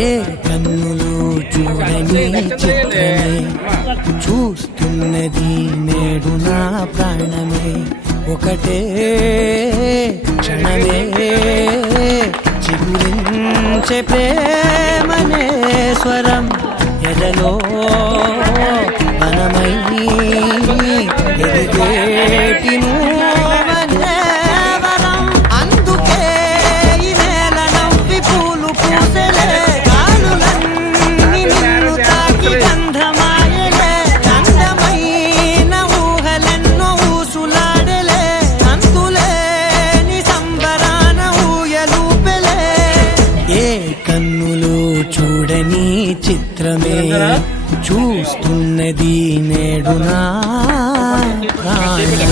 ఏ కన్నులు చూడని చిత్రమే చూస్తున్నది నేడు నా ప్రాణమే ఒకటే క్షణమే చిగురించే ప్రేమనే స్వరం ఎదలో వనమై ఎదిగేటి నువ్వనే వరం. అందుకే ఈ నేల నవ్వి పూలు పూసెలే గాలులన్నీ నిన్ను తాకి గంధమాయలే అందమైన ఊహలెన్నో ఊసులాడలే అంతులేని సంబరాన ఊయలూపెలే. ఏ కన్నులు చూడని చిత్రమే చూస్తున్నది నేడు నా ప్రాణమే.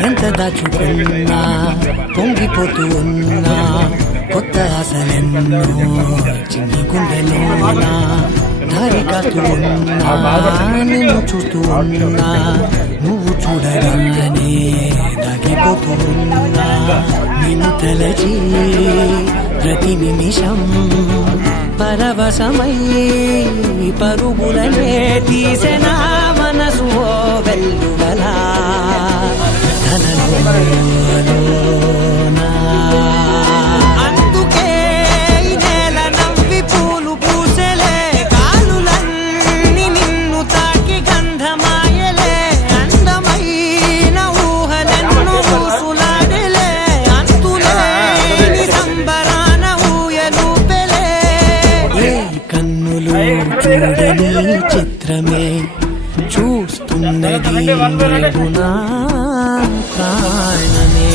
ఎంత దాచుకున్నా పొంగిపోతూ ఉన్నా కొత్త ఆశలెన్నో చిన్న గుండెలోనా దారి కాస్తూ ఉన్నా నిన్ను చూస్తూ ఉన్నా నువ్వు చూడగానే దాగిపోతూ ఉన్నా నిన్ను తలచి ప్రతి నిమిషం పరవశమై పరుగులనే తీసెనా మనసు ఓ వెల్లువలా అందుకే ఈ నేల నవ్వి పూలు పూసెలే గాలులన్నీ నిన్ను తాకి గంధమాయలే అందమైన ఊహలెన్నో ఊసులాడలే అంతులేని సంబరాన ఊయలూపెలే. ఏ కన్నులు చూడని చిత్రమే చూస్తున్నది నేడు నా ప్రాణమే.